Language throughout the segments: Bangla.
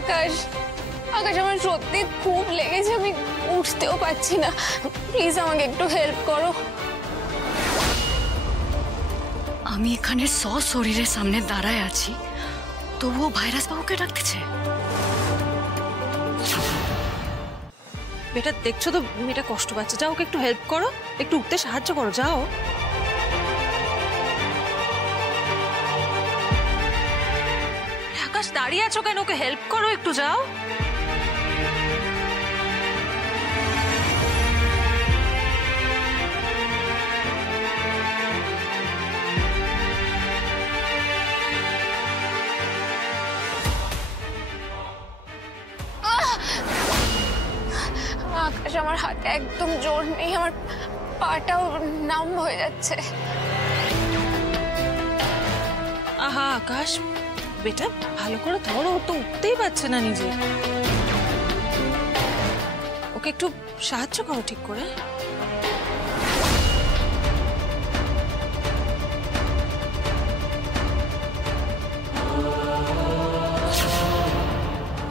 আকাশ আকাশ আমার সত্যি খুব লেগেছে, আমি উঠতেও পারছি না, প্লিজ আমাকে একটু হেল্প করো। আমি এখানে সশরীরের সামনে দাঁড়ায় আছি, তবুও ভাইরাস বাবুকে ডাকতেছে। বেটা দেখছো তো মেয়েটা কষ্ট পাচ্ছে, যাও ওকে একটু হেল্প করো, একটু উঠতে সাহায্য করো, যাও। আকাশ দাঁড়িয়ে আছো কেন? ওকে হেল্প করো, একটু যাও। আকাশ আমার হাতে একদম জোর নেই, আমার পাটাও নাম হয়ে যাচ্ছে। আহা আকাশ, বেটা ভালো করে ধরো, ও তো উঠতেই পারছে না নিজে। ওকে একটু সাহায্য করো ঠিক করে।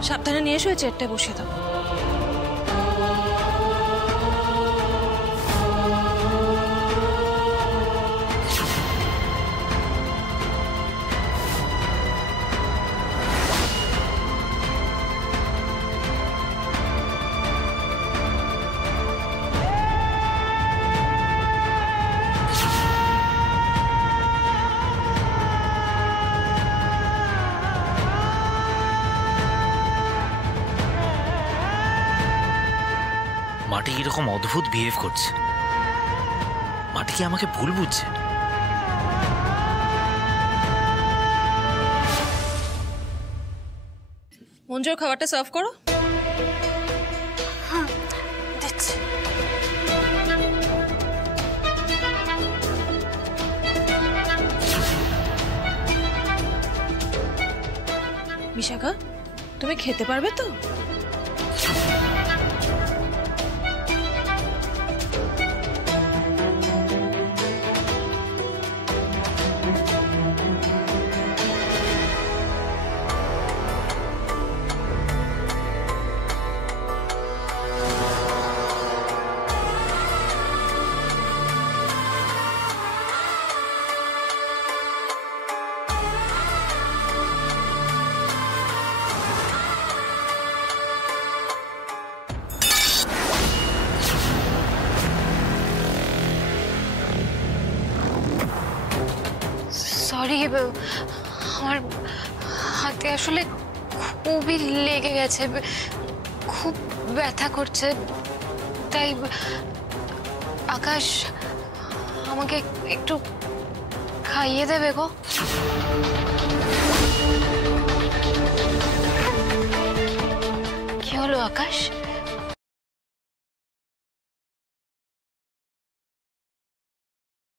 সাবধানে নিয়ে এসো, চেয়ারটায় বসিয়ে দাও। মাটি এরকম অদ্ভুত বিহেভ করছে। মাটি কি আমাকে ভুল বুঝছে? মঞ্জুর খাবারটা সার্ভ করো। দিচ্ছি। বিশাখা, তুমি খেতে পারবে তো? সরি, আমার হাতে আসলে খুবই লেগে গেছে, খুব ব্যথা করছে, তাই আকাশ আমাকে একটু খাইয়ে দেবে গো। কি হলো আকাশ?